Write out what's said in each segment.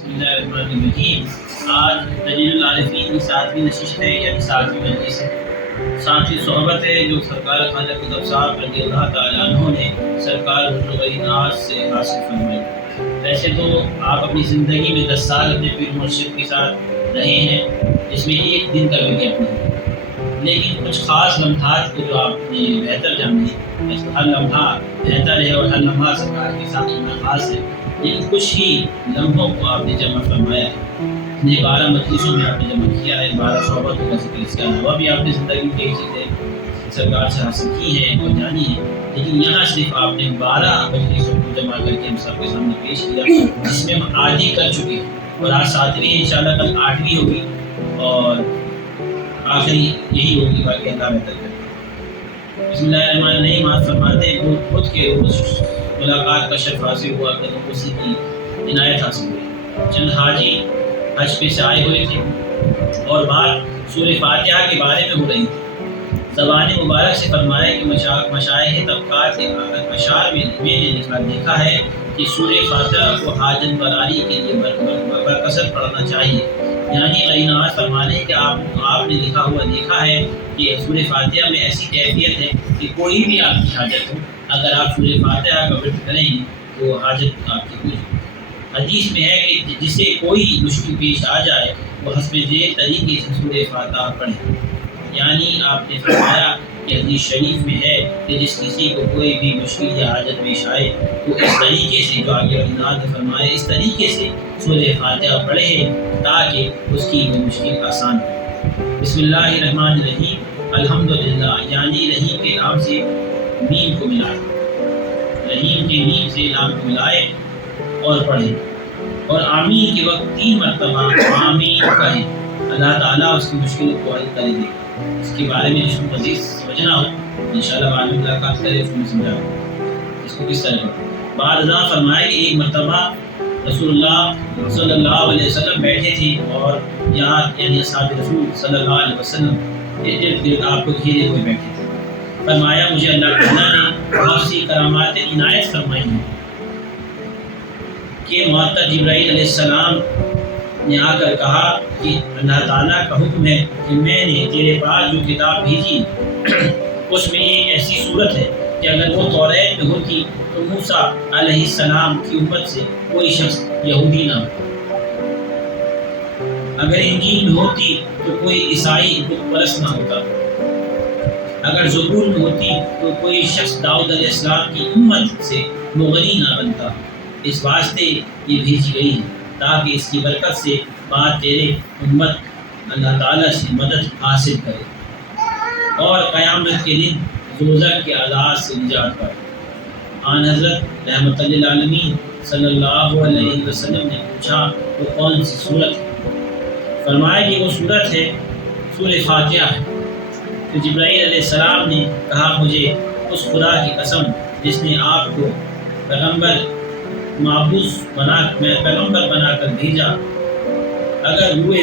بسم اللہ الرحمن الرحیم۔ آج دلیل العارفین کی 7ویں نشست ہے، یعنی 7ویں مجلس ہے، 7ویں صحبت ہے جو سرکار خواجہ قطب صاحب رضی اللہ تعالیٰ عنہ نے سرکار حضور ناز سے حاصل فرمائی۔ ویسے تو آپ اپنی زندگی میں 10 سال اپنے پیر مرشد کے ساتھ رہے ہیں، جس میں ایک دن کا بھی گیپ نہیں، لیکن کچھ خاص لمحات کو جو آپ نے بہتر جانے، ہر لمحہ بہتر ہے اور ہر لمحہ سرکار کے ساتھ ہونا خاص ہے، لیکن کچھ ہی لمحوں کو آپ نے جمع فرمایا ہے۔ 12 مجلسوں میں آپ نے جمع کیا ہے، 12 صحبتوں کا ذکر، اس کے علاوہ بھی آپ نے زندگی میں کئی چیزیں سرکار سے حاصل کی ہیں اور جانی ہیں، لیکن یہاں صرف آپ نے 12 مجلسوں کو جمع کر کے ہم سب کے سامنے پیش کیا، جس میں ہم آدھی کر چکے ہیں اور آج 7ویں انشاءاللہ کل 8ویں ہوگی اور آخری یہی ہوگی، باقی اللہ بہتر کرے۔ بسم اللہ الرحمن الرحیم۔ آپ فرماتے ہیں خود کے روز ملاقات کا شرف حاصل ہوا، اسی کی عنایت حاصل ہوئی۔ چند حاجی حج پہ سے آئے ہوئے تھے اور بات سورہ فاتحہ کے بارے میں ہو رہی تھی۔ زبان مبارک سے فرمایا کہ مشائخ طبقات کے اشعار میں نے دیکھا ہے کہ سورہ فاتحہ کو حاجت براری کے لیے برکثرت پڑھنا چاہیے، یعنی قرینات فرمانے کہ آپ نے لکھا ہوا دیکھا ہے کہ سورہ فاتحہ میں ایسی کیفیت ہے کہ کوئی بھی آپ کی حاجت ہو، اگر آپ سورہ فاتحہ کا ورد کریں گے تو حاجت آپ کی پوری۔ حدیث میں ہے کہ جسے کوئی مشکل پیش آ جائے وہ حسب ذیل طریقے سے سورہ فاتحہ پڑھے، یعنی آپ نے فرمایا کہ حدیث شریف میں ہے کہ جس کسی کو کوئی بھی مشکل یا حاجت پیش آئے تو اس طریقے سے، جو آگے نے فرمایا، اس طریقے سے سورہ فاتحہ پڑھے تاکہ اس کی وہ مشکل آسان ہو۔ بسم اللہ الرحمن الرحیم۔ الحمدللہ، یعنی رحیم کے نام سے میم کو ملائے، رحیم کے میم سے نام کو ملائے اور پڑھے، اور آمین کے وقت 3 مرتبہ آمین کہے، اللہ تعالیٰ اس کی مشکل کو حل کر دے۔ اس کے بارے میں جس کو مزید سمجھنا ہو انشاءاللہ بعد میں ملاقات کرے، اس کو میں سمجھاؤں اس کو کس طرح کروں۔ بعد ازاں فرمائے کہ ایک مرتبہ رسول اللہ صلی اللہ علیہ وسلم بیٹھے تھے اور یہاں یعنی اصحاب رسول صلی اللہ علیہ وسلم کے ارد گرد آپ کو گھیرے ہوئے بیٹھے تھے۔ فرمایا مجھے اللہ تعالیٰ نے بہت سی کرامات عنایت فرمائی ہیں کہ معطر جبرائیل علیہ السلام نے آ کر کہا کہ اللہ تعالیٰ کا حکم ہے کہ میں نے تیرے پاس جو کتاب بھیجی اس میں ایک ایسی صورت ہے کہ اگر وہ توریت میں ہوتی تو موسیٰ علیہ السلام کی امت سے کوئی شخص یہودی نہ ہوتا، اگر انجیل میں ہوتی تو کوئی عیسائی بت پرست نہ ہوتا، اگر زبور میں ہوتی تو کوئی شخص داؤد علیہ السلام کی امت سے مغنی نہ بنتا۔ اس واسطے یہ بھیجی گئی ہے تاکہ اس کی برکت سے بعد تیرے امت اللہ تعالیٰ سے مدد حاصل کرے اور قیامت کے دن دوزخ کے عذاب سے نجات پائے۔ آن حضرت رحمت للعالمین صلی اللہ علیہ وسلم نے پوچھا وہ کون سی صورت ہے؟ فرمایا کہ وہ صورت ہے سورہ فاتحہ ہے۔ تو جبرائیل علیہ السلام نے کہا مجھے اس خدا کی قسم جس نے آپ کو پیغمبر پیغمبر بنا کر بھیجا، اگر روئے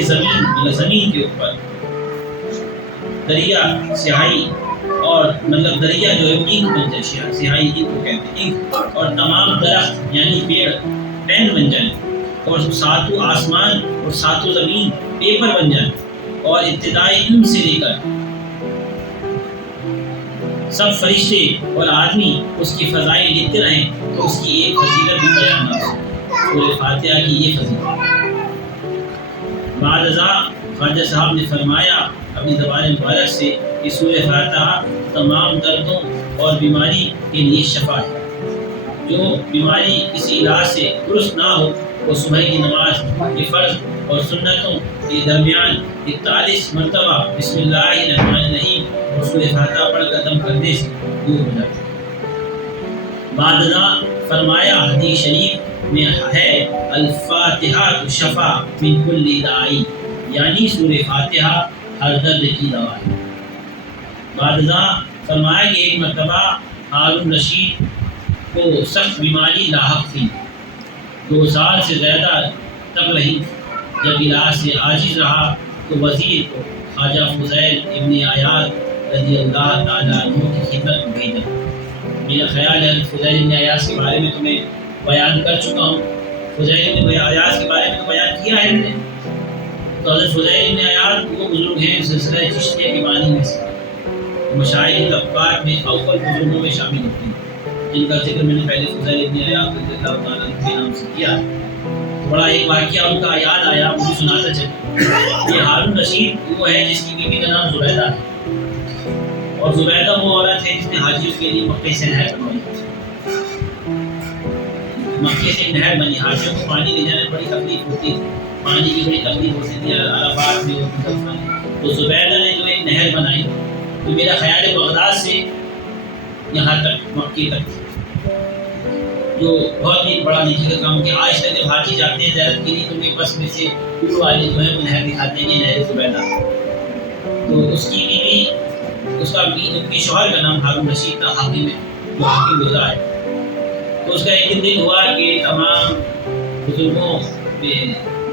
زمین کے اوپر دریا سیاہی اور دریا جو ہے اینک بن جائے، سیاہی اینک کو کہتے ہیں اینک، اور تمام درخت یعنی پیڑ پین بن جائیں، اور 7 آسمان اور 7 زمین پیپر بن جائیں، اور ابتدائی علم سے لے کر سب فرشتے اور آدمی اس کی فضائل لکھتے رہیں تو اس کی ایک فضیلت بھی بیان نہ ہو۔ سورہ فاتحہ کی یہ فضیلت۔ بعد ازاں خواجہ صاحب نے فرمایا اپنی زبان مبارک سے کہ سورہ فاتحہ تمام دردوں اور بیماری کے لیے شفا ہے۔ جو بیماری کسی علاج سے درست نہ ہو وہ صبح کی نماز کے فرض اور سنتوں کے درمیان 41 مرتبہ بسم اللہ الرحمن الرحیم اور سورہ فاتحہ پڑھ کر دم کرنے سے دور ہو جاتی ہے۔ بعد ازاں فرمایا حدیث شریف میں ہے الفاتحہ شفا من کل دائی، یعنی سورہ فاتحہ ہر درد کی دوا ہے۔ بعد ازاں فرمایا کہ ایک مرتبہ ہارون رشید کو سخت بیماری لاحق تھی، 2 سال سے زیادہ تک رہی۔ جب علاج سے عاجز رہا تو وزیر کو خواجہ فضیل ابن عیاض رضی اللہ تعالیٰ عنہ کی خدمت میں بھیجا۔ میرا خیال ہے فضیل ابن عیاض کے بارے میں تمہیں بیان کر چکا ہوں۔ فضیل ابن عیاض کے بارے میں تو بیان کیا ہے میں نے. تو حضرت فضیل ابن عیاض وہ بزرگ ہیں سلسلہ چشتیہ کے بانی میں سے، مشائخ طبقات میں اول بزرگوں میں شامل ہوتے ہیں، جن کا ذکر میں نے پہلے فضیل ابن عیاض رضی اللہ تعالیٰ عنہ کے نام سے کیا. بڑا ایک واقعہ ان کا یاد آیا، مجھے سناتا چلا. یہ ہارون رشید وہ ہے جس کی بیوی کا نام زبیدہ ہے، اور زبیدہ وہ عورت ہے جس نے حاجیوں کے لیے مکے سے نہر بنوائی. مکے سے نہر بنی، حاجیوں کو پانی لے جانے میں بڑی تکلیف ہوتی تھی، پانی کی بڑی تکلیف ہوتی تھی عرفات میں ہوتی تھی. تو زبیدہ نے جو ایک نہر بنائی، تو میرا خیال ہے بغداد سے یہاں تک مکے تک، جو بہت ہی بڑا نیکی کا کام کیا. آج تک جب حاجی جاتے ہیں زیارت کے لیے تو ان کے بس میں سے اردو والے جو ہے وہ نہر دکھاتے ہیں، یہ نہر زبیدہ. تو اس کی بیوی، اس کا ان کے شوہر کا نام ہارون رشید تھا، حاکم ہے جو حاکم گزرا ہے. تو اس کا ایک دن ہوا کہ تمام بزرگوں سے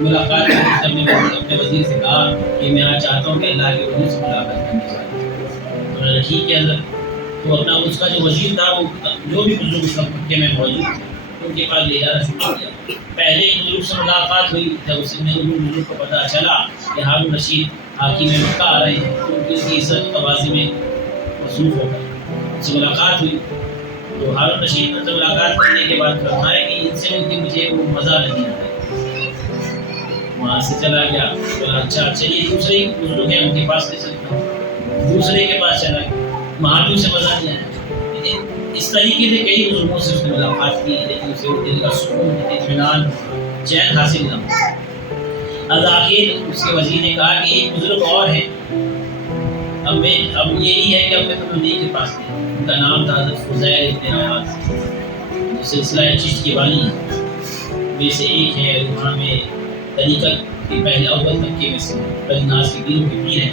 ملاقات کرنے میں اپنے وزیر سے کہا کہ میں آج چاہتا ہوں کہ اللہ کے وزیر سے ملاقات کرنی چاہتا ہوں. تو نے ٹھیک ہے حضرت. تو اپنا اس کا جو وزیر تھا، وہ جو بھی بزرگ اس وقت مکے میں موجود تھے ان کے پاس لے جانا شروع کیا. پہلے ایک بزرگ سے ملاقات ہوئی، جب اس نے بزرگ کو پتہ چلا کہ ہارون رشید حاکم مکہ آ رہے ہیں، تو ان کی عزت تواضع میں مصروف ہو گئے. اس سے ملاقات ہوئی تو ہارون رشید نے ملاقات کرنے کے بعد فرمایا کہ ان سے مل کے مجھے وہ مزہ نہیں آتا. وہاں سے چلا گیا. اچھا چلیے دوسرے بزرگ ہیں ان کے پاس لے چلتا ہوں. دوسرے کے پاس چلا گیا، وہاں بھی اسے مزہ نہیں آیا. اس طریقے سے کئی بزرگوں سے اس نے ملاقات کی، لیکن اسے دل کا سکون، اطمینان، چین حاصل نہ ہوا. آخر اس کے وزیر نے کہا کہ ایک بزرگ اور ہے، اب یہی ہے کہ اب میں تمہیں انہیں کے پاس دیا. ان کا نام تھا حضرت فضیل ابن عیاض، جو سلسلہ چشت کے بانی میں سے ایک ہے. وہاں میں طریقت کے پہلے اول طبقے میں سے بدناس کے پیروں کے پیر ہیں.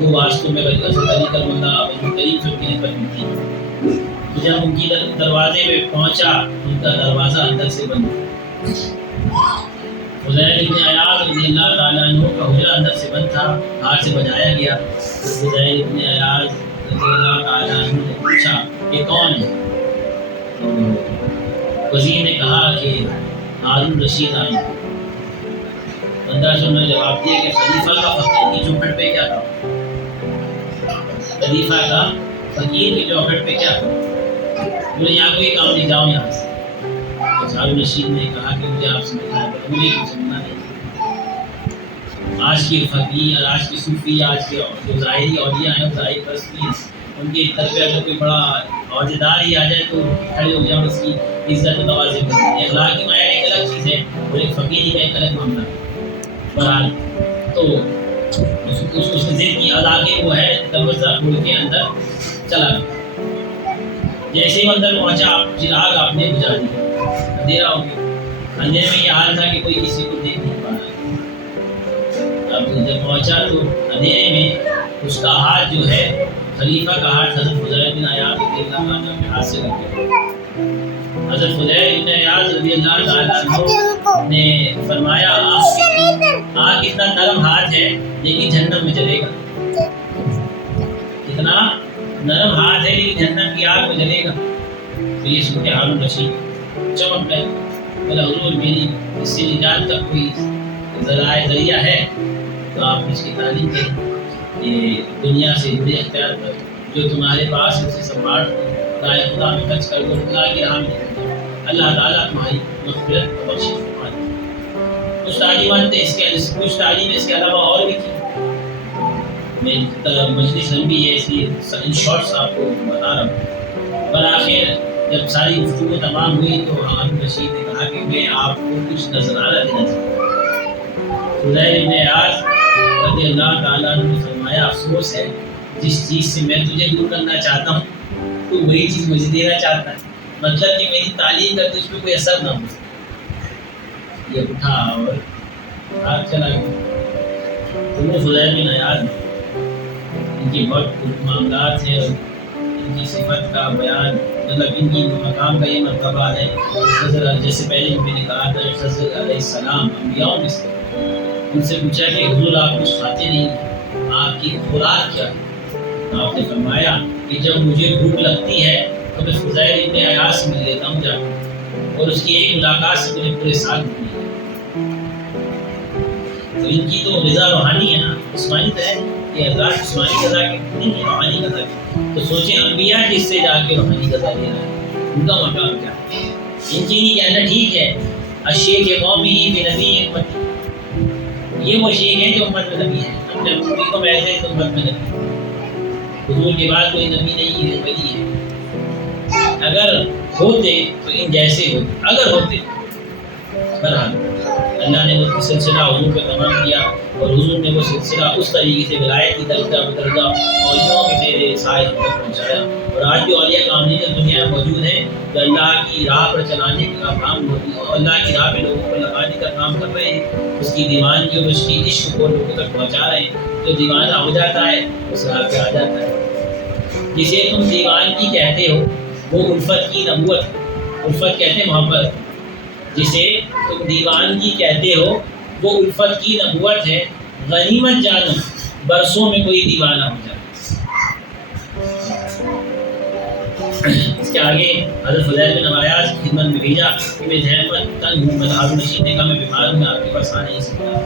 وہ واسطوں میں طریقت مندہ ابن کریم سے ان کی نسبت ملتی ہے. تو جب ان کی دروازے میں پہنچا، ان کا دروازہ اندر سے بند. فضیل ابن عیاض رضی اللہ تعالیٰ عنہ کا حجرہ اندر سے بند تھا، باہر سے بجایا گیا. فضیل ابن عیاض رضی اللہ تعالیٰ عنہ نے پوچھا کہ کون ہے؟ وزیر نے کہا کہ ہارون رشید آئے ہیں. بندہ نے جواب دیا کہ خلیفہ کا فقیر کی چوکھٹ پہ کیا تھا؟ خلیفہ کا فقیر کی چوکھٹ پہ کیا تھا؟ بولے یہاں کوئی کام نہیں، جاؤ یہاں سے. ہارون رشید نے کہا کہ مجھے آپ سے ملنا ہے. مجھے کچھ سمجھنا نہیں. آج کے فقیر، آج کے صوفی، آج کے جو ظاہری اولیاء ہیں، ظاہری پرستی، ان کی طرف اگر کوئی بڑا عہدیدار ہی آ جائے تو کھڑے ہو جاؤ، اس کی عزت و توازی کرتے ہیں. اخلاقی معیار ایک الگ چیز ہے اور ایک فقیری کا ایک الگ معاملہ ہے. بہرحال تو اس نے ذکر کی ادا کے وہ ہے دروازہ کھول کے اندر چلا گیا. جیسے ہی اندر پہنچا، چراغ آپ نے بجھا دیا، اندھیرا ہو گیا. اندھیرے میں یہ حال تھا کہ کوئی کسی کو دیکھ نہیں پا رہا. اب جب پہنچا تو اندھیرے میں اس کا ہاتھ جو ہے، خلیفہ کا ہاتھ حضرت فضیل بن عیاض رضی اللہ عنہ کے ہاتھ سے لگ گیا. حضرت فضیل بن عیاض رضی اللہ تعالیٰ عنہ نے فرمایا آگ اتنا نرم ہاتھ ہے لیکن جہنم میں جلے گا. اتنا نرم ہاتھ ہے لیکن جہنم کی آگ میں جلے گا. تو یہ سن کے ہارون رشید چمک گئے. بولا حضور میری اس سے نجات کا کوئی ذریعہ ہے تو آپ اس کی تعلیم دیں. یہ دنیا سے جڑے اختیار کر، جو تمہارے پاس اسے سنبھال رائے خدا میں خرچ کر دو. اللہ کی راہ میں اللہ تعالیٰ تمہاری مغفرت و بخشش فرمائے. کچھ تعلیمات کچھ تعلیم اس کے علاوہ اور بھی کی. میں مجلس لمبی ہے اس لیے ان شارٹس آپ کو بتا رہا ہوں. بالآخر جب ساری گفتگو تمام ہوئی تو ہارون رشید نے کہا کہ میں آپ کو کچھ نظرانہ دینا چاہتا ہوں. فضیل ابن عیاض رضی اللہ تعالیٰ عنہ نے فرمایا افسوس ہے جس چیز سے میں تجھے دور کرنا چاہتا ہوں تو وہی چیز مجھے دینا چاہتا ہے. مطلب کہ میری تعلیم کا تجھ پہ کوئی اثر نہ ہو. یہ اٹھا اور ہاتھ چلا گیا. تو وہ فضیل بن عیاض ان کی بہت معاملات ہیں اور ان کی صفت کا بیان، مطلب ان کی مقام کا یہ مرتبہ ہے. جیسے پہلے میں نے کہا تھا خضر علیہ السلام انبیاء میں سے، ان سے پوچھا کہ حضور آپ کچھ کھاتے نہیں، آپ کی خوراک کیا ہے؟ آپ نے فرمایا کہ جب مجھے بھوک لگتی ہے تو میں فضیل ابن عیاض سے مل لیتا ہوں جا کے. اور اس کی ایک ملاقات سے مجھے پورے سال ملی ہے. تو ان کی تو غذا روحانی ہے نا، جسمانی تو ہے، یہ حضرات جسمانی غذا کی نہیں ہے، روحانی غذا کی. تو سوچیں انبیاء جس سے جا کے روحانی غذا لے رہا ہے، ان کا مقام کیا ہے. ان کی نہیں کہنا ٹھیک ہے الشیخ قومی بھی نبی امت، یہ وہ شیخ ہیں جو امت میں نبی ہیں، اپنے نبی کو ایسے ہیں تو امت میں نبی. حضور کے بعد کوئی نبی نہیں ہے، ولی ہے. اگر ہوتے تو ان جیسے ہوتے، اگر ہوتے. بہرحال اللہ نے وہ سلسلہ حضور پہ تمام کیا، اور حضور نے وہ سلسلہ اس طریقے سے ولایت کی درجہ بدرجہ اولیاء کے زیر سائے تک پہنچایا. اور آج بھی اولیاء کاملین اس دنیا میں موجود ہیں جو اللہ کی راہ پر چلانے کا کام، اللہ کی راہ پہ لوگوں کو لگانے کا کام کر رہے ہیں. اس کی دیوانگی اور اس کی عشق کو لوگوں تک پہنچا رہے ہیں. جو دیوانہ ہو جاتا ہے اس راہ پہ آ جاتا ہے. جسے تم دیوانگی کہتے ہو وہ الفت کی نبوت، الفت کہتے ہیں محبت. جسے تم دیوانگی کہتے ہو وہ الفت کی نبوت ہے. غنیمت جانو برسوں میں کوئی دیوانہ ہو جائے. اس کے آگے حضرت فضیل بن عیاض کی خدمت میں بھیجا کہ میں ذہن میں تنگ ہوں، میں ہارون رشید نے کہا میں بیمار ہوں، میں آپ کے پاس آ نہیں سکتا،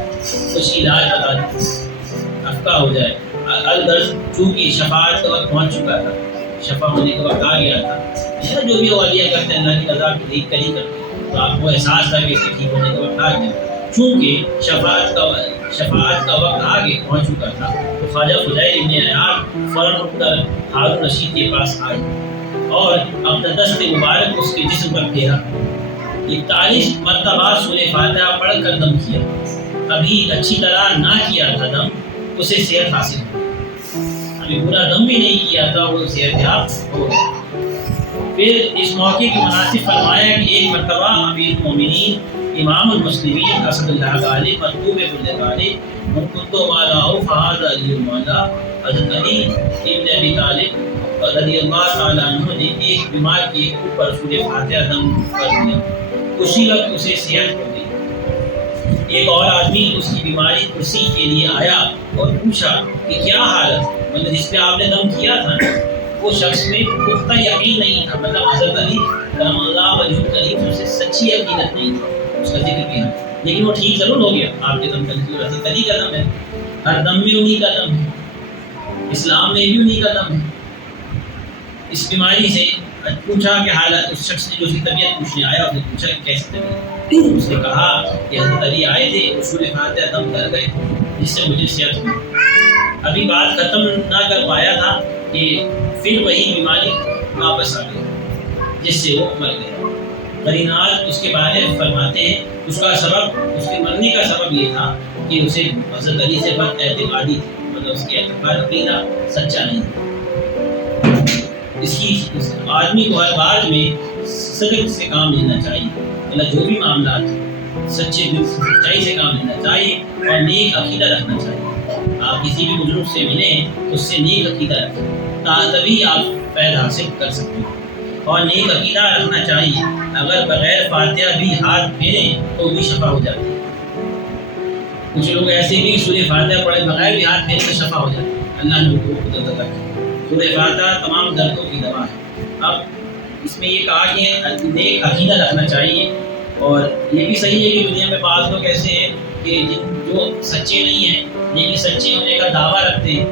کچھ علاج بتا دیں افقا ہو جائے. الغرض چونکہ شفاعت کا وقت پہنچ چکا تھا، شفا ہونے کا وقت آ گیا تھا. جو بھی اولیاء کرتے ہیں اللہ کی رضا کو دیکھ کر ہی کرتے ہیں، تو آپ کو احساس تھا کہ اس کے ٹھیک ہونے کا وقت آ گیا. چونکہ شفاعت کا وقت آگے پہنچ چکا تھا تو خواجہ فضیل بن عیاض فوراً اٹھ کر ہارون رشید کے پاس آئے اور اپنا دست مبارک اس کے جسم پر پھیرا. 41 مرتبہ سورہ فاتحہ پڑھ کر دم کیا. ابھی اچھی طرح نہ کیا تھا دم، اسے صحت حاصل ہو. ابھی پورا دم بھی نہیں کیا تھا، وہ صحت یاب ہو گیا. پھر اس موقع کے مناسب فرمایا کہ ایک مرتبہ امیر المومنین امام المسلمین اسد اللہ غالب مطلوب کل غالب منقطع مالا فہذا علی المالا حضرت علی ابن ابی طالب رضی اللہ تعالیٰ عنہ نے ایک بیمار کے اوپر سورہ فاتحہ دم کر دیا. اسی وقت اسے صحت ہو گئی. ایک اور آدمی اس کی بیماری کرسی کے لیے آیا اور پوچھا کہ کیا حالت، مطلب جس پہ آپ نے دم کیا تھا وہ شخص میں پختہ یقین نہیں تھا، مطلب حضرت علی کرم اللہ وجہ کریم سے سچی یقینت نہیں تھا. اس کا ذکر کیا لیکن وہ ٹھیک ضرور ہو گیا. آپ کے دم کرنے کی حضرت علی کا دم ہے، ہر دم میں انہی کا دم ہے، اسلام میں بھی انہی کا دم ہے. اس بیماری سے پوچھا کہ حالت، اس شخص نے جو اس کی طبیعت پوچھنے آیا اس نے پوچھا کہ کیسی طبیعت. اس نے کہا کہ حضرت علی آئے تھے، اصول فاتحہ دم کر گئے جس سے مجھے صحت ہوئی. ابھی بات ختم نہ کر پایا تھا کہ پھر وہی بیماری واپس آ گئی جس سے وہ مر گیا. قرینات اس کے بارے میں فرماتے ہیں اس کا سبب، اس کے مرنے کا سبب یہ تھا کہ اسے حضرت علی سے بد اعتمادی تھی، مطلب اس کے اعتقاد عقیدہ سچا نہیں تھا. اس آدمی کو ہر بات میں صدق سے کام لینا چاہیے، مطلب جو بھی معاملات سچائی سے کام لینا چاہیے اور نیک عقیدہ رکھنا چاہیے. آپ کسی بھی بزرگ سے ملیں تو اس سے نیک عقیدہ رکھیں، تبھی آپ فیض حاصل کر سکتے ہیں. اور نیک عقیدہ رکھنا چاہیے. اگر بغیر فاتحہ بھی ہاتھ پھیریں تو بھی شفا ہو جاتی ہے. کچھ لوگ ایسے بھی سورہ فاتحہ پڑھے بغیر بھی ہاتھ پھیریں تو شفا ہو جاتی ہے. اللہ نے ان کو قدرت عطا کی. سورہ فاتحہ تمام دردوں کی دوا ہے. اب اس میں یہ کہا کہ نیک عقیدہ رکھنا چاہیے. اور یہ بھی صحیح ہے کہ دنیا میں بعض لوگ ایسے ہیں کہ جو سچے نہیں ہیں لیکن سچے ہونے کا دعویٰ رکھتے ہیں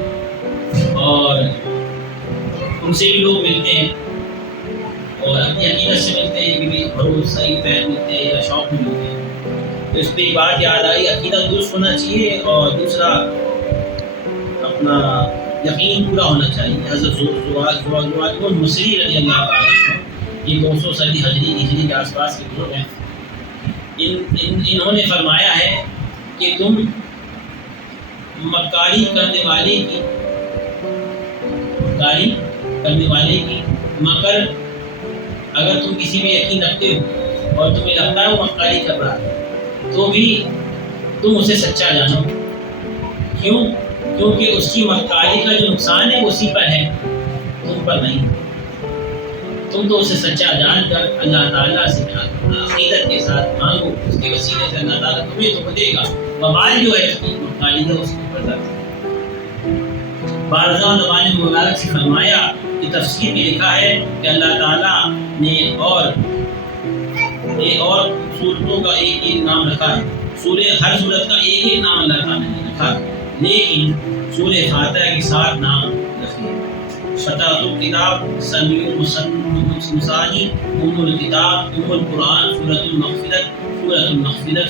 اور ان سے بھی لوگ ملتے ہیں اور اپنی عقیدت سے ملتے ہیں کہ بھروسہ صحیح فہم ملتے ہیں یا شوق میں ملتے ہیں. تو اس پہ ایک بات یاد آئی، عقیدہ درست ہونا چاہیے اور دوسرا اپنا یقین پورا ہونا چاہیے. حضرت مصری رضی اللہ عنہ یہ 200 صدی ہجری کے آس پاس کے بزرگ ہیں. انہوں نے فرمایا ہے کہ تم مکاری کرنے والے کی مکر، اگر تم کسی میں یقین رکھتے ہو اور تمہیں لگتا ہے وہ مکاری کر رہا ہے تو بھی تم اسے سچا جانو. کیوں؟ کیونکہ اس کی مکاری کا جو نقصان ہے وہ اسی پر ہے، تم پر نہیں. تم تو اسے سچا جان کر اللہ تعالیٰ سے عقیدت کے ساتھ مانگو، اس کے وسیلے سے اللہ تعالیٰ تمہیں تو دے گا. وبال جو ہے اس کی مکاری ہے اس کے اوپر جاتا ہے. بارزاں زبان مبارک سے فرمایا کہ تفسیر میں لکھا ہے کہ اللہ تعالیٰ نے اور یہ اور صورتوں کا ایک ایک نام رکھا ہے. ہر صورت کا ایک ایک نام اللہ تعالیٰ نے رکھا ہے، لیکن سورہ فاتحہ کے 7 نام رکھے ہیں. فتحۃ الکتاب، سمیع مسانی، ام الکتاب، ام القرآن، سورۃ المغفرت،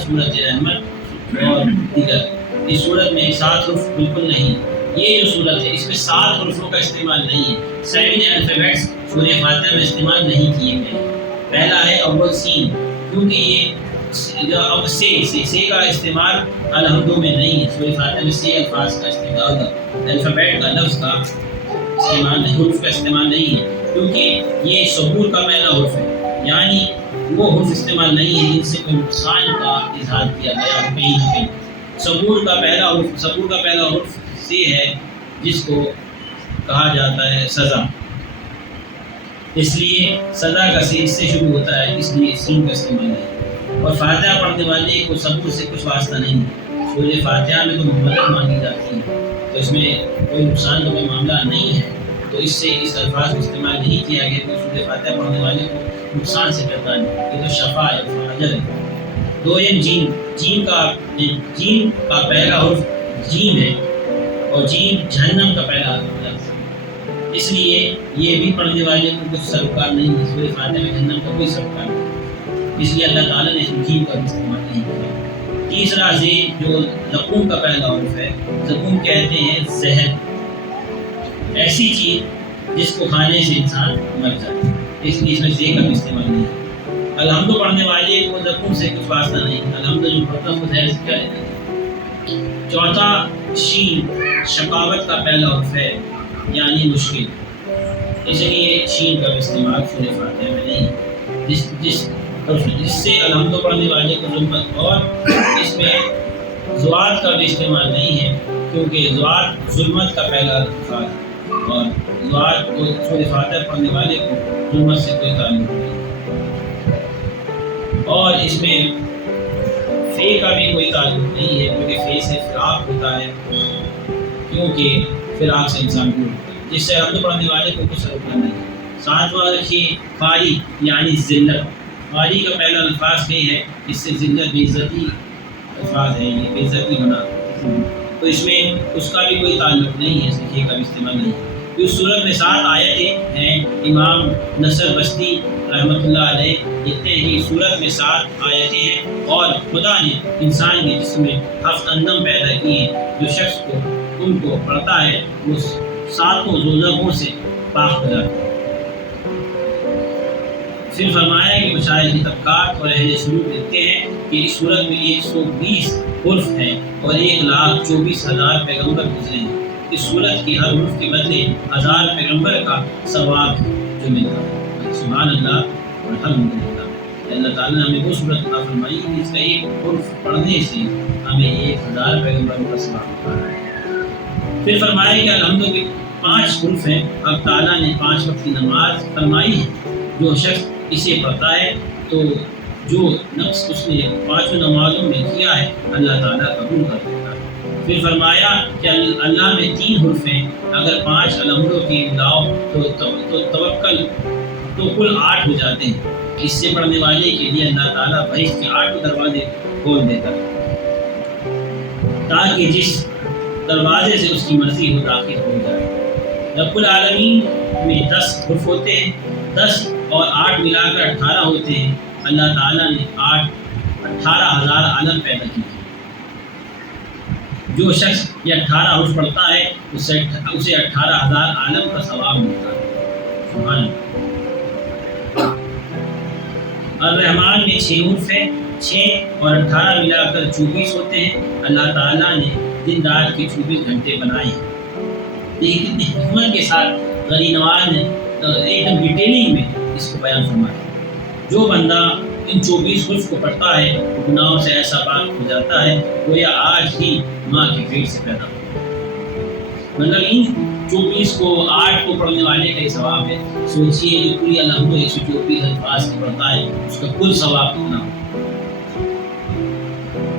سورۃ رحمت اور دیگر. اس صورت میں 7 حروف بالکل نہیں. یہ جو صورت ہے اس میں 7 حروفوں کا استعمال نہیں ہے. 7 الفابیٹس سورہ فاتحہ میں استعمال نہیں کیے گئے. پہلا ہے اول سین، کیونکہ یہ اب سے کا استعمال الحمدوں میں نہیں ہے. سورہ فاتحہ میں سے الفاظ کا استعمال، الفابیٹ کا لفظ کا استعمال نہیں، حروف کا استعمال نہیں ہے، کیونکہ یہ صبور کا پہلا حرف ہے. یعنی وہ حرف استعمال نہیں ہے جن سے کوئی نقصان کا اظہار کیا گیا ہو کہیں نہ کہیں. صبور کا پہلا حرف سے ہے، جس کو کہا جاتا ہے سزا. اس لیے سزا کا سے اس سے شروع ہوتا ہے، اس لیے سین کا استعمال نہیں. اور فاتحہ پڑھنے والے کو صبور سے کچھ واسطہ نہیں ہے. سورہ فاتحہ میں تو مدد مانگی جاتی ہے، تو اس میں کوئی نقصان کا کوئی معاملہ نہیں ہے، تو اس سے اس الفاظ کا استعمال نہیں کیا گیا کہ سورہ فاتحہ پڑھنے والے کو نقصان سے بچانا ہے. یہ تو شفا ہے، اجر ہے. دویم جیم کا پہلا حرف جیم ہے، اور جیم جہنم کا پہلا حرف ہے. اس لیے یہ بھی پڑھنے والے کو کچھ سروکار نہیں ہے. سورہ فاتحہ میں جہنم کا کوئی سروکار نہیں، اس لیے اللہ تعالیٰ نے اس جیم کا استعمال نہیں کیا. تیسرا جو زقوم کا پہلا حرف ہے، زقوم کہتے ہیں زہر، ایسی چیز جس کو کھانے سے انسان مر جاتا ہے، اس لیے اس میں زے کا بھی استعمال نہیں ہے. الحمد پڑھنے والے کو زقوم سے کچھ واسطہ نہیں، الحمد جو پڑھتا ہے وہ زہر سے کیا لیتا ہے. چوتھا شین شقاوت کا پہلا حرف ہے، یعنی مشکل، اس لیے شین کا بھی استعمال سورہ فاتحہ میں نہیں. جس سے الحمد پڑھنے والے کو ظلمت، اور اس میں زوات کا بھی استعمال نہیں ہے، کیونکہ زوات ظلمت کا پہلا الفاظ ہے، اور زوات کو سورہ فاتحہ پڑھنے والے کو ظلمت سے کوئی تعلق نہیں. اور اس میں فے کا بھی کوئی تعلق نہیں ہے، کیونکہ فے سے فراق ہوتا ہے، کیونکہ فراق سے انسان دور ہوتا ہے، جس سے الحمد پڑھنے والے کو کچھ روکنا نہیں. ساتواں رکھیے فاری، یعنی ذلت. فاری کا پہلا الفاظ یہ ہے، اس سے ذلت بے عزتی الفاظ ہے، یہ بے عزتی ہونا، تو اس میں اس کا بھی کوئی تعلق نہیں ہے، سکھے کا بھی استعمال نہیں ہے. اس صورت میں 7 آیتیں ہیں. امام نصر بستی رحمۃ اللہ علیہ لکھتے ہیں کہ صورت میں 7 آیتیں ہیں، اور خدا نے انسان کے جسم میں 7 اندم پیدا کیے ہیں. جو شخص کو ان کو پڑھتا ہے وہ 7 دوزخوں سے پاک ہو جاتا ہے. پھر فرمایا کہ مشائخ طبقات اور اہل سلوک لکھتے ہیں کہ اس صورت میں 120 حرف ہیں اور 1,24,000 پیغمبر گزرے ہیں. اس صورت کی ہر حرف کے بدلے 1000 پیغمبر کا ثواب جو ملتا ہے. سبحان اللہ والحمدللہ. اللہ تعالیٰ نے ہمیں وہ صورت عطا فرمائی کہ اس کا ایک حرف پڑھنے سے ہمیں 1000 پیغمبروں کا ثواب ملتا ہے. پھر فرمایا کہ الحمد کے 5 حرف ہیں. اب تعالیٰ نے 5 وقت کی نماز فرمائی ہے. جو شخص اسے پڑھتا ہے تو جو نقص اس نے 5 نمازوں میں کیا ہے اللہ تعالیٰ قبول کر دیتا ہے. پھر فرمایا کہ اللہ میں 3 حرف ہیں. اگر 5 الحمدوں کے ملاؤ تو توکل تو کل 8 ہو جاتے ہیں. اس سے پڑھنے والے کے لیے اللہ تعالیٰ بہشت کے 8 دروازے کھول دیتا ہے، تاکہ جس دروازے سے اس کی مرضی ہو داخل ہو جائے. رب العالمین میں 10 حرف ہوتے ہیں، 10 اور 8 ملا کر 18 ہوتے ہیں. اللہ تعالیٰ نے 18,000 عالم پیدا کیے. جو شخص یہ 18 حرف پڑھتا ہے اسے 18,000 عالم کا ثواب ملتا ہے. سبحان اللہ. الرحمن میں 6 حرف ہیں، 6 اور 18 ملا کر 24 ہوتے ہیں. اللہ تعالیٰ نے دن رات کے 24 گھنٹے بنائے ہیں. لیکن کتنی حکمت کے ساتھ غنی نواز نے ایک دم ڈیٹیلنگ میں اس کو بیان فرمایا. جو بندہ ان 24 حرف کو پڑھتا ہے وہ گناہوں سے ایسا پاک ہو جاتا ہے گویا آج ہی ماں کے پیٹ سے پیدا ہو. مطلب ان 24 کو 8 کو پڑھنے والے کا ہی ثواب ہے. سوچئے جو پوری الحمد 124 الفاظ کی پڑھتا ہے اس کا کل ثواب کتنا ہو.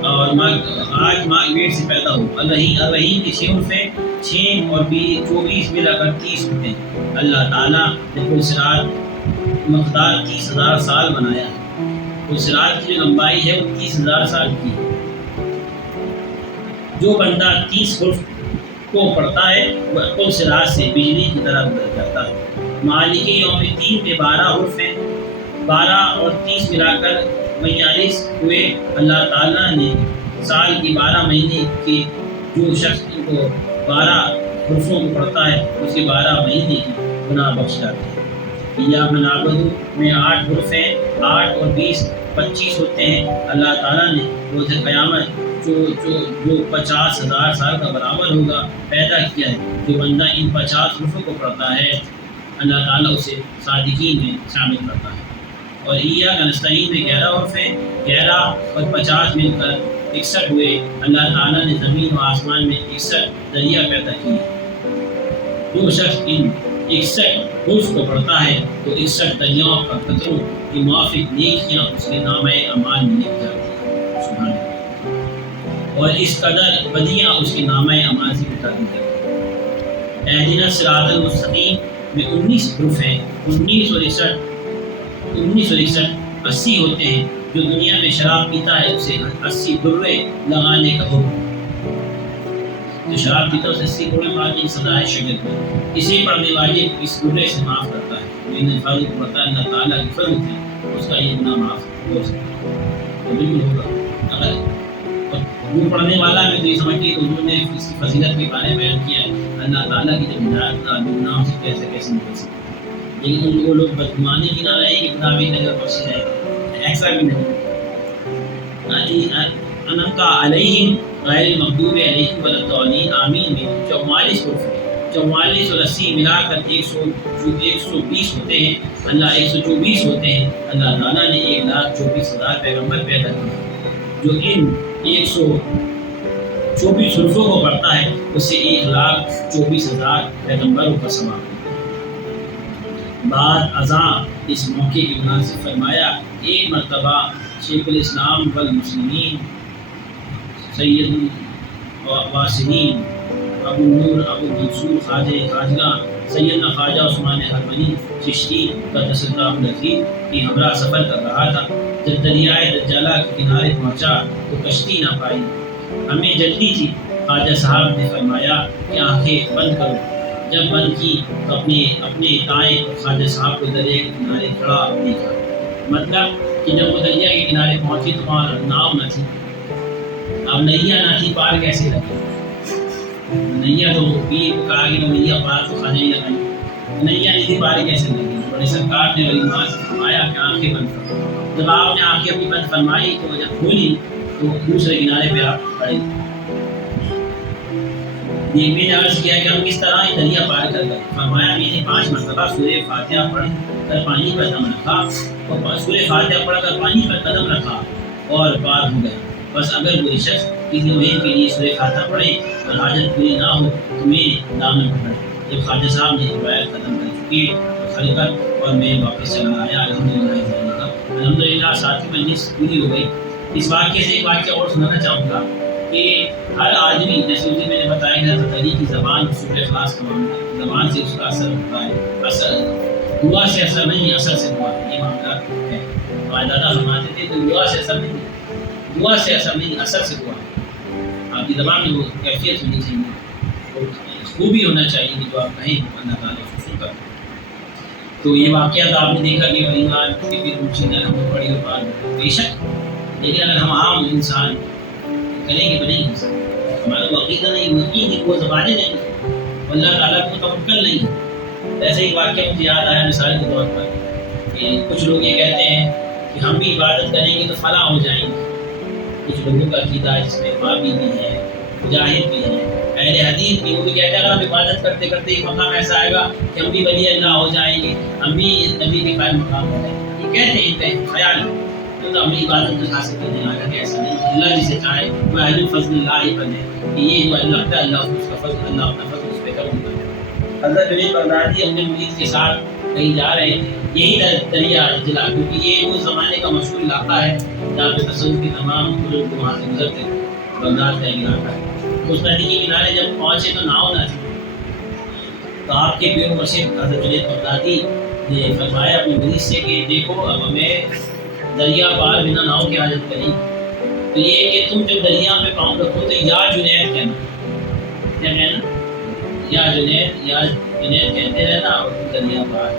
اور آج ماں کے پیٹ سے پیدا ہو. الرحیم کے 6 حرف ہیں، 6 اور 24 ملا کر 30 ہوتے ہیں. اللہ تعالیٰ نے کل صراط مقدار 30,000 سال بنایا ہے. اس صراط کی جو لمبائی ہے وہ 30,000 سال کی ہے۔ جو بندہ 30 حرف کو پڑھتا ہے وہ کل صراط سے بجلی کی طرح گزر جاتا ہے۔ مالک یوم الدین میں 12 حرف ہیں، 12 اور 30 ملا کر 42 ہوئے۔ اللہ تعالیٰ نے سال کی 12 مہینے کے جو شخص ان کو 12 حرفوں کو پڑھتا ہے اس کے 12 مہینے کی گناہ بخش جاتے ہیں۔ ایاک نعبد میں 8 حرف ہیں، 8 اور 20 25 ہوتے ہیں۔ اللہ تعالیٰ نے روز قیامت جو 50,000 سال کا برابر ہوگا پیدا کیا ہے۔ جو بندہ ان 50 حرفوں کو پڑھتا ہے اللہ تعالیٰ اسے صادقین میں شامل کرتا ہے۔ اور ایاک نستعین میں 11 حرف ہیں، 11 اور 50 مل کر 61 ہوئے۔ اللہ تعالیٰ نے زمین و آسمان میں 61 دریا پیدا کیے۔ جو شخص ان 61 حرف کو پڑھتا ہے تو 61 دریاؤں کا قطروں کی موافق نیکیاں اس کے نامہ اعمال میں لکھ جاتی ہیں۔ سبحان اللہ۔ اور اس قدر بدیاں اس کے نامہ اعمال سے مٹا دی جاتی ہیں۔ اہدنا الصراط المستقیم میں 19 حرف ہیں، 19 اور 61 80 ہوتے ہیں۔ جو دنیا میں شراب پیتا ہے اسے 80 درے لگانے کا حکم۔ جو شراب پیتا ہے اسے 80 درے مارنے کی سزا ہے شریعت میں۔ اسے پڑھنے والے اس درے سے معاف کرتا ہے۔ جو فضل کو پڑھتا ہے اللہ تعالیٰ کی فضل سے اس کا یہ گناہ معاف ہو سکتا ہے، تو بالکل ہوگا۔ اگر وہ پڑھنے والا ہے تو یہ سمجھیے کہ انہوں نے اس کی فضیلت کے بارے میں بیان کیا ہے۔ اللہ تعالیٰ کی جب ہدایت گناہوں سے کیسے نکل سکتے ہیں، لیکن وہ لوگ بدگمانی کی نہ رہے کہ گناہ بھی نظر بخش جائے، ایسا بھی نہیں۔ انعمت علیہم غیر المغضوب علیہم ولا الضالین آمین میں 44 حرف ہیں، 44 اور 80 ملا کر 120 ہوتے ہیں۔ اللہ 124 ہوتے ہیں۔ اللہ تعالیٰ نے 1,24,000 پیغمبر پیدا کیے۔ جو ان 124 حرفوں کو پڑھتا ہے اس سے 1,24,000 پیغمبروں کا ثواب ہے۔ بعد ازاں اس موقع کی مناسب فرمایا، ایک مرتبہ شیخ الاسلام والمسلمین سید الواسلین ابو نور ابو منصور خواجہ سیدنا خواجہ عثمان ہرمنی چشتی قدس اللہ العزیز کی ہمراہ سفر کر رہا تھا۔ جب دریائے دجالہ کے کنارے پہنچا تو کشتی نہ پائی، ہمیں جلدی تھی۔ خواجہ صاحب نے فرمایا کہ آنکھیں بند کرو۔ جب بند کی تو اپنے دائیں خواجہ صاحب کو دریا کے کنارے کھڑا دیکھا۔ مطلب کہ جب وہ دریا کے کنارے پہنچی تو وہاں ناؤ نہ تھی، اب نیا نہ تھی، پار کیسے لگی؟ نیا تو پیر کو کہا کہ نیا پار تو خواجہ ہی لگائی، نیا نہیں تھی، پار کیسے لگی؟ بڑے سرکار نے ولی ماں سے فرمایا کہ آنکھیں بند کرو۔ جب آپ نے آنکھیں اپنی بند فرمائی تو جب کھولی تو دوسرے کنارے پہ آپ کھڑے تھے۔ میں نے عرض کیا کہ ہم کس طرح یہ دریا پار کر گئے؟ فرمایا میں نے 5 مرتبہ سورہ فاتحہ پڑھ کر پانی پر دم رکھا اور سورہ فاتحہ پڑھ کر پانی پر قدم رکھا اور پار ہو گیا۔ بس اگر کوئی شخص کسی مہین کے لیے سورہ فاتحہ پڑھے اور حاجت پوری نہ ہو تو میں دامن پکڑے۔ جب خواجہ صاحب نے روایت ختم کر چکی خلقت اور میں واپس چلا آیا، الحمدللہ ساتھی مجلس پوری ہو گئی۔ اس واقعے سے ایک واقعہ اور سنانا چاہوں گا کہ ہر آدمی، جیسے اس دن میں نے بتایا کہ حضرت علی کی زبان سورہ اخلاص کا معاملہ ہے، زبان سے اس کا اثر ہوتا ہے، اثر دعا سے اثر نہیں، اثر سے دعا، یہ معاملہ ہے۔ ہمارے دادا فرماتے تھے کہ دعا سے اثر نہیں، دعا سے اثر نہیں، اثر سے دعا ہے۔ آپ کی زبان میں وہ کیفیت ہونی چاہیے، خوبی ہونا چاہیے کہ جو آپ کہیں اللہ تعالیٰ کو سن کر۔ تو یہ واقعات آپ نے دیکھا کہ ایمان کی پھر اونچی ہم نے پڑھی اور بات بے شک، لیکن اگر ہم عام انسان کریں گے تو نہیں ہو سکتا۔ ہمارا وہ عقیدہ نہیں، یقین نہیں، وہ زبانیں نہیں، اللہ تعالیٰ کو توکل نہیں۔ ایسے ہی واقعہ مجھے یاد آیا مثال کے طور پر کہ کچھ لوگ یہ کہتے ہیں کہ ہم بھی عبادت کریں گے تو فلاں ہو جائیں گے۔ کچھ لوگوں کا عقیدہ ہے جس میں بابی بھی ہے، مجاہد بھی ہے، اہل حدیث بھی، وہ بھی کہتے ہیں اگر ہم عبادت کرتے کرتے ایک مقام ایسا آئے گا کہ ہم بھی ولی اللہ ہو جائیں گے، ہم بھی نبی کے قائم مقام ہو جائیں گے۔ یہ کہتے ہیں ان کا خیال ہے، تو ہم عبادت کو حاصل کرنے آ کہ ایسا نہیں، اللہ جسے چاہے وہ اہل فضل اللہ ہی بنے، کہ یہ جو اللہ کا اللہ اس کا فضل، اللہ اپنا فضل اس پہ کرم کرے۔ حضرت جنید بغدادی اپنے مرید کے ساتھ کہیں جا رہے تھے، یہی دریا دجلہ، کیونکہ یہ اس زمانے کا مشہور علاقہ ہے جہاں پہ تصوف کے تمام بزرگ وہاں سے گزرتے تھے، بغداد کا علاقہ ہے۔ اس ندی کے کنارے جب پہنچے تو ناؤ نہ تھی، تو آپ کے پیر مرشد حضرت جنید بغدادی نے فرمایا اپنے مرید سے کہ دیکھو اب ہمیں دریا پار بنا ناؤ کی حاجت کری. تو یہ کہ تم جب دریا پہ پاؤں رکھو تو یا جنید کہنا, کیا کہنا, یا جنید کہتے رہنا اور دریا پار.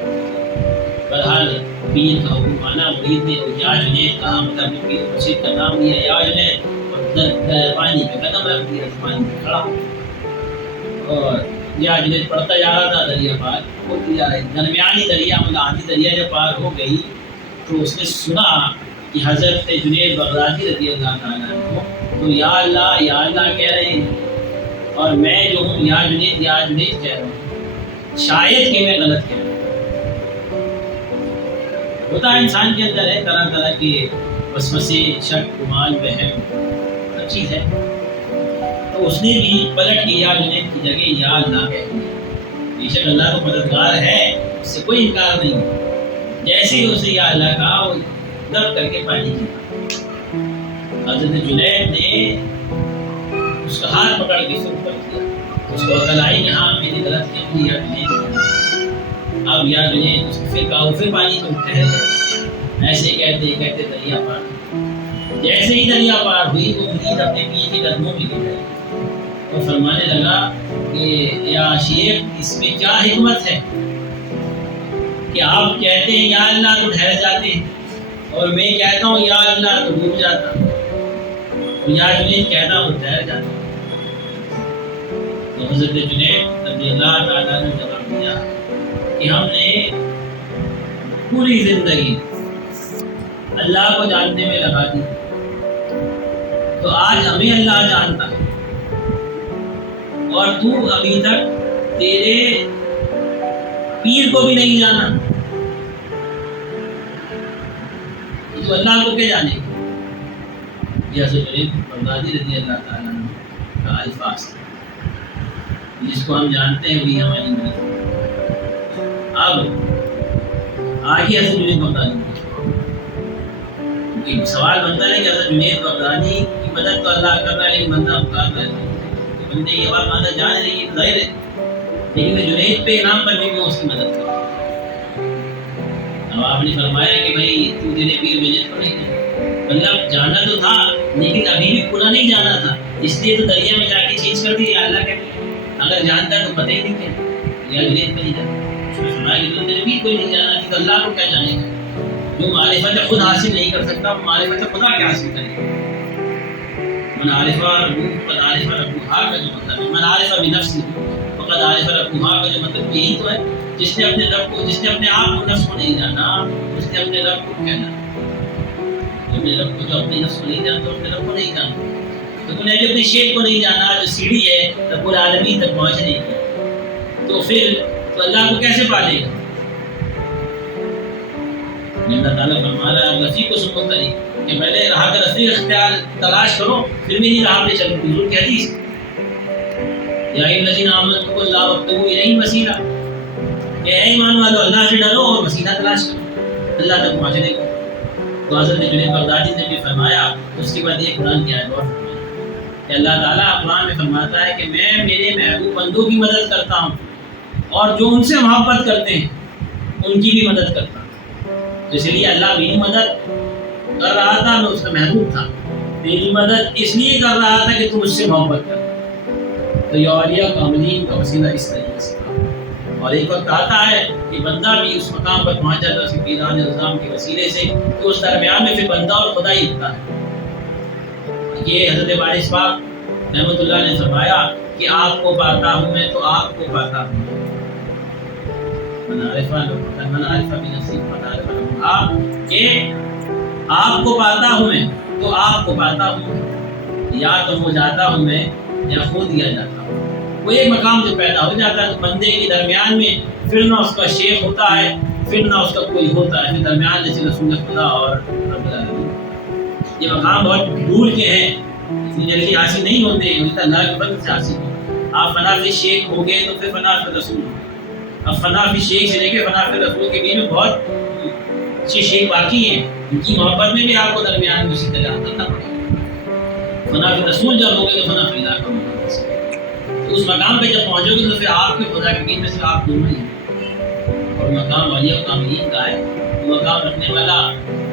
بہرحال پیر کا حکم مانا, مرید نے یا جنید کہا, مطلب پیر مرشد کا نام لیا یا جنید, اور پانی پہ قدم رکھ دیا, پانی پہ کھڑا, اور یا جنید پڑھتا جا رہا تھا, دریا پار ہوتی جا رہی. درمیانی دریا مطلب آدھی دریا جب پار ہو گئی تو اس نے سنا کہ حضرت جنید بغدادی رضی اللہ تعالیٰ عنہ تو یا اللہ کہہ رہے ہیں, اور میں جو ہوں یا جنید کہہ رہا ہوں, شاید کہ میں غلط کہہ رہا ہوں. ہوتا ہے انسان کے اندر ہے طرح طرح کے وسوسے, شک, گمان, وہم, ہر چیز ہے. تو اس نے بھی پلٹ کے یا جنید کی جگہ یا اللہ کہہ دیا. بے شک اللہ تو مددگار ہے, اس سے کوئی انکار نہیں. جیسے ہی اسے یا اللہ کہا وہ دب کر کے پانی پیا. حضرت جنید نے اس کا ہاتھ پکڑ کے اسے اوپر کیا, اس کو عقل آئی کہ ہاں میں نے غلط کیا, مجھے یا جنید. اب یا جنید اس کو پھر کہا, پھر پانی کو ٹھہر گیا. ایسے کہتے دریا پار. جیسے ہی دریا پار ہوئی وہ مرید اپنے پیر کے قدموں میں گر گئی. تو فرمانے لگا کہ یا شیخ اس میں کیا حکمت ہے کہ آپ کہتے ہیں یا اللہ تو ٹھہر جاتے ہیں, اور میں کہتا ہوں یا اللہ تو ڈوب جاتا ہوں, اور یا جنید کہتا ہوں ٹھہر جاتا ہوں. تو حضرت جنید رضی اللہ تعالیٰ نے جواب دیا کہ ہم نے پوری زندگی اللہ کو جاننے میں لگا دی, تو آج ہمیں اللہ جانتا ہے, اور تو ابھی تک تیرے پیر کو بھی نہیں جانا, تو اللہ کو کیا جانے. یہ حضرت جنید بغدادی رضی اللہ تعالیٰ عنہ کا الفاظ, جس کو ہم جانتے ہیں وہی ہماری مرید. اب آگے حضرت جنید بغدادی کیونکہ سوال بنتا ہے کہ حضرت جنید بغدادی کی مدد تو اللہ کر رہا ہے, لیکن بندہ کر رہا ہے, تو بندے یہ بات مانا جان رہی ہے, ظاہر ہے, لیکن جنید پہ انعام پر بھی میں اس کی مدد کروں. اب آپ نے فرمایا کہ بھائی تو تیرے پیر جنید کو نہیں جانا, مطلب جانا تو تھا لیکن ابھی بھی پورا نہیں جانا تھا, اس لیے تو دریا میں جا کے چینج کر دی اللہ کے. اگر جانتا تو پتہ ہی نہیں کیا یا جنید پہ نہیں جانا. اس نے فرمایا کہ تیرے پیر کوئی نہیں جانا, کہ اللہ کو کیا جانے گا. جو معرفت خود حاصل نہیں کر سکتا وہ معرفت خدا کیا حاصل کرے گا. من عارف ربہ فقد عارف ربہ کا جو مطلب ہے, من عارف بنفسہ فقد عارف ربہ کا جو مطلب یہی تو ہے. جس نے اپنے رب کو, جس نے اپنے آپ کو, نفس کو نہیں جانا, اس نے اپنے رب کو کیا جانا. اپنے رب کو, جو اپنے نفس کو نہیں جانتا اپنے رب کو نہیں جانتا. تو تم نے جو اپنے شیخ کو نہیں جانا, جو سیڑھی ہے رب العالمین تک پہنچنے کی, تو پھر تو اللہ کو کیسے پالے گا. اللہ تعالیٰ فرما رہا ہے رفیق کو سنو کریں کہ پہلے راہ کا رفیق اختیار تلاش کرو, پھر میری راہ پہ چلو. حضور کی حدیث, یا الذین آمنوا باللہ وابتغوا الیہ وسیلہ, کہ اے ایمان والو اللہ سے ڈرو اور وسیلہ تلاش کرو اللہ تک پہنچنے کو. تو حضرت جنید بغدادی نے بھی فرمایا, اس کے بعد یہ قرآن کی آیت اور فرمایا کہ اللہ تعالیٰ قرآن میں فرماتا ہے کہ میں میرے محبوب بندوں کی مدد کرتا ہوں, اور جو ان سے محبت کرتے ہیں ان کی بھی مدد کرتا ہوں. اس لیے اللہ میری مدد کر رہا تھا, میں اس کا محبوب تھا. میری مدد اس لیے کر رہا تھا کہ تم اس سے محبت کرو. تو یہ اولیاء کاملین کا وسیلہ اس طریقے سے تھا. اور ایک وقت آتا ہے کہ بندہ بھی اس مقام پر پہنچ جاتا ہے اس پیران نظام کے وسیلے سے, تو اس درمیان میں پھر بندہ اور خدا ہی ہوتا ہے. یہ حضرت وارث پاک رحمۃ اللہ نے فرمایا کہ آپ کو پاتا ہوں میں تو آپ کو پاتا ہوں. آپ کو پاتا ہوں میں تو آپ کو پاتا ہوں, یا تو ہو جاتا ہوں میں یا خود دیا جاتا ہوں. وہ ایک مقام جو پیدا ہو جاتا ہے بندے کے درمیان میں, پھر نہ اس کا شیخ ہوتا ہے, پھر نہ اس کا کوئی ہوتا ہے, پھر درمیان جیسے رسول خدا اور رب العالمین. یہ مقام بہت دور کے ہیں, اتنی جلدی حاصل نہیں ہوتے, اللہ کے فضل سے حاصل ہوتے. آپ فنا فی شیخ ہو گئے تو پھر فنا فی رسول. اب فنا فی شیخ سے لے کے فنا فی رسول کے بیچ میں بہت اچھے شیخ باقی ہیں, ان کی محبت میں بھی آپ کو درمیان میں اسی طرح کرنا پڑے گا. فنا فی رسول جب ہوگے تو فنا فی اللہ کا مقام سے, تو اس مقام پہ جب پہنچو گے تو پھر آپ کے خدا کے بیچ میں صرف آپ دونوں ہی ہیں. اور مقام اولیاء و کاملین کا ہے, وہ مقام رکھنے والا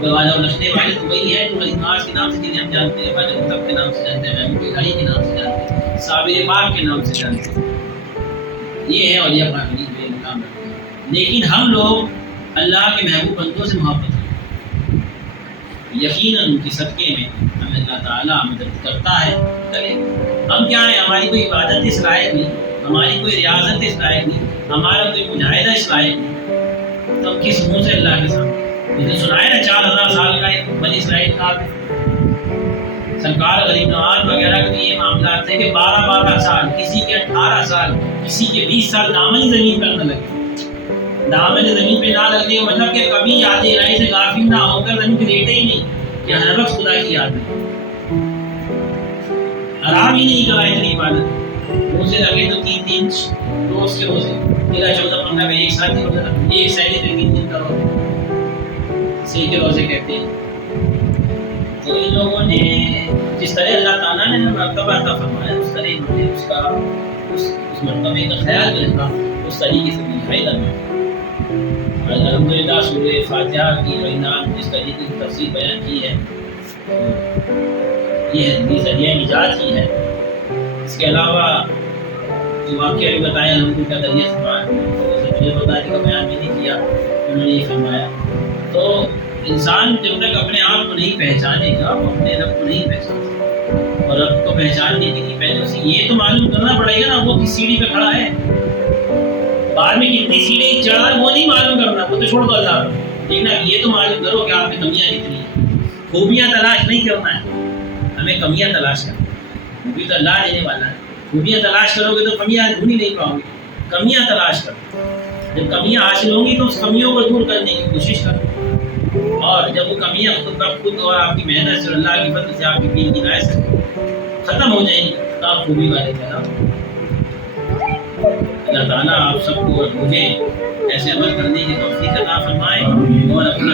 والا رکھنے والے تو وہی ہے جو ناز کے نام سے جنہیں ہم جانتے ہیں، والا مطلب کے نام سے جانتے ہیں، محبوب الہی کے نام سے جانتے ہیں، صابر پاک کے نام سے جانتے ہیں. یہ ہے اولیاء کاملین بے مقام رکھتے ہیں. لیکن ہم لوگ اللہ کے محبوب بندوں سے محبت کرتے ہیں، یقیناً ان کے صدقے میں ہمیں اللہ تعالیٰ مدد کرتا ہے. کرے ہم کیا ہیں، ہماری کوئی عبادت اس لائق نہیں، ہماری کوئی ریاضت اس لائق نہیں، ہمارا کوئی مجاہدہ اس لائق نہیں، تو کس منہ سے اللہ کے سامنے مجھے سنائے نا 4000 سال کا ایک بنی اسرائیل کا سرکار غریب نواز وغیرہ کے یہ معاملات تھے کہ 12 سال، کسی کے 18 سال، کسی کے 20 سال دامن زمین پر نہ لگے. دامن زمین پہ نہ لگنے کا مطلب کہ کبھی یاد الہی سے غافل نہ ہو کر زمین پہ لیٹے ہی نہیں کہ ہر وقت خدا کی یاد ہے. آرام ہی نہیں کرا اتنی عبادت. روزے لگے تو 3 روز کے روزے، 13 14 15 کا ایک ساتھ ہی روزہ رکھا، ایک سائڈ سے 3 دن کا روزہ سی کے روزے کہتے ہیں. تو ان لوگوں نے جس طرح اللہ تعالیٰ نے مرتبہ عطا فرمایا اس طرح انہوں نے اس مرتبے کا خیال بھی رکھا، اس طریقے سے نہائی کرنا. الحمدللہ سورہ فاتحہ کی رینان جس طریقے کی تفسیر بیان کی ہے، یہ ذریعہ نجات ہی ہے. اس کے علاوہ جو واقعہ بھی بتایا الحمدللہ دریا سے بتانے کا بیان بھی نہیں کیا، انہوں نے یہ فرمایا. تو انسان جب تک اپنے آپ کو نہیں پہچانے گا وہ اپنے رب کو نہیں پہچان سکتا. اور رب کو پہچاننے کے لیے پہلے اسے یہ تو معلوم کرنا پڑے گا نا وہ کس سیڑھی پہ کھڑا ہے، بعد میں کتنی سیڑھی چڑھا ہے وہ نہیں معلوم کرنا، وہ تو چھوڑ دو اللہ کو. لیکن یہ تو معلوم کرو کہ آپ میں کمیاں کتنی ہیں. خوبیاں تلاش نہیں کرنا ہے، ہمیں کمیاں تلاش کرنا ہے. خوبی تو اللہ دینے والا ہے. خوبیاں تلاش کرو گے تو کمیاں ڈھونڈ ہی نہیں پاؤ گے. کمیاں تلاش کرو، جب کمیاں حاصل ہوں گی تو اس کمیوں کو دور کرنے کی کوشش کرو. اور جب وہ کمیاں خود بخود اور آپ کی محنت سے اللہ کی فضل سے آپ کی دین کی ہدایت سے ختم ہو جائیں گی تو آپ خوبی والے کہلاؤ. اللہ تعالیٰ آپ سب کو اور مجھے ایسے عمل کرنے کی توفیق عطا فرمائے اور اپنا